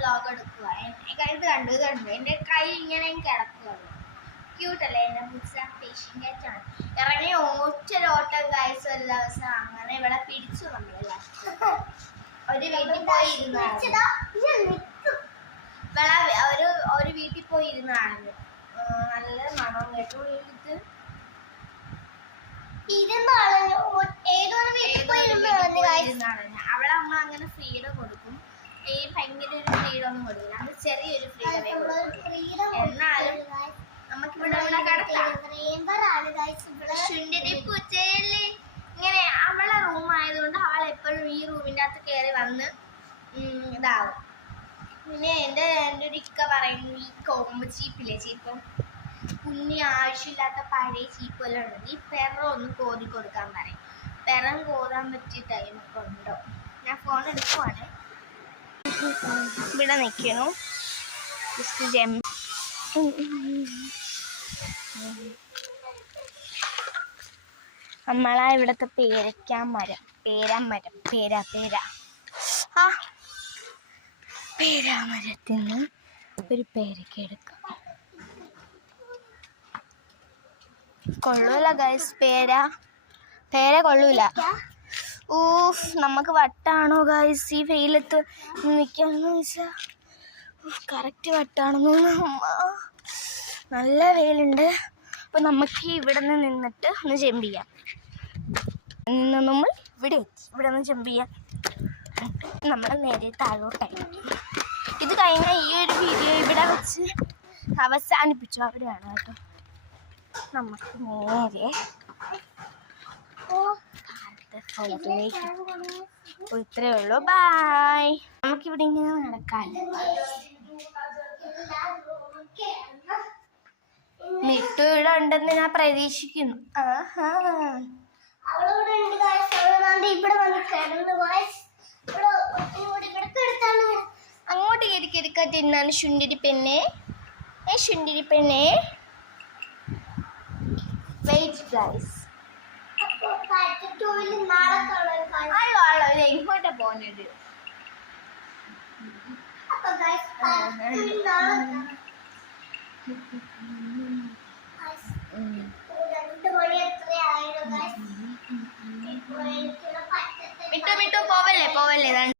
Vlog എടുക്കുക. ഇത് കണ്ടു എൻ്റെ കൈ ഇങ്ങനെ കിടക്കുകയുള്ളൂ. ക്യൂട്ടല്ലേ എൻ്റെ പൂച്ച? ഫിഷിംഗ് നെറ്റാണ്. ഇറങ്ങി ഒറ്റരോട്ടം ഗൈസ്. ഒരു ദിവസം അങ്ങനെ ഇവിടെ പിടിച്ചു. നമ്മളല്ല ഒരു വീട്ടിൽ പോയി ഒരു വീട്ടിൽ പോയി ഇരുന്നാണ്. നല്ല മണം കേട്ടോ. അവളെ അമ്മ അങ്ങനെ ഫ്രീഡം കൊടുക്കും. ഭയങ്കര ഒരു ഫ്രീഡം ഒന്നും കൊടുക്കില്ല. അത് ചെറിയൊരു ഫ്രീഡമേ കൊടുക്കും. എന്നാലും നമുക്കിവിടെ പൂച്ചയല്ലേ ഇങ്ങനെ അവളെ റൂം ആയതുകൊണ്ട് അവൾ എപ്പോഴും ഈ റൂമിൻ്റെ അകത്ത് കയറി വന്ന് ഇതാവും. പിന്നെ എൻ്റെ ഒരു ഇക്ക പറയുന്നു, ഈ കൊമ്പ് ചീപ്പില്ലേ, ചീപ്പം കുഞ്ഞി ആവശ്യമില്ലാത്ത പഴയ ചീപ്പെല്ലാം ഉണ്ട്, ഈ പെറം ഒന്ന് കോതി കൊടുക്കാൻ പറയും. പെറം കോതാൻ പറ്റിയ ടൈമൊക്കെ ഉണ്ടോ? ഞാൻ ഫോൺ എടുക്കുവാണ്. ഇവിടെ നിൽക്കുന്നു. നമ്മളാ ഇവിടുത്തെ പേരമരം ആ പേരാമരത്തിൽ നിന്ന് ഒരു പേരക്ക എടുക്കാം. കൊള്ളൂല ഗൈസ്, പേര കൊള്ളൂല. നമുക്ക് വട്ടാണോ ഗൈസ് ഈ വെയിലത്ത് നിൽക്കാന്ന് വെച്ചാൽ? കറക്റ്റ് വട്ടാണെന്ന്. നല്ല വെയിലുണ്ട്. അപ്പം നമുക്ക് ഇവിടെ നിന്ന് നിന്നിട്ട് ഒന്ന് ജമ്പ് ചെയ്യാം. നമ്മൾ ഇവിടെ നിന്ന് ജമ്പ് ചെയ്യാം. നമ്മൾ നേരെ താഴോട്ടായി. ഇത് കഴിഞ്ഞാൽ ഈ ഒരു വീഡിയോ ഇവിടെ വെച്ച് അവസാനിപ്പിച്ചു. അവിടെയാണ് കേട്ടോ. നമുക്ക് നേരെ ഇത്രയേ ഉള്ളൂ. ബായ്. നമുക്കിവിടെ ഇങ്ങനെ നടക്കാൻ. മിട്ടു ഇവിടെ ഉണ്ടെന്ന് ഞാൻ പ്രതീക്ഷിക്കുന്നു. അങ്ങോട്ട് കയറിക്ക തിന്നാണ് ശുണ്ടിരി പെണ്ണെ. Wait guys. എങ്ങോട്ടാ പോകുന്നത്? മിട്ടു പോവല്ലേ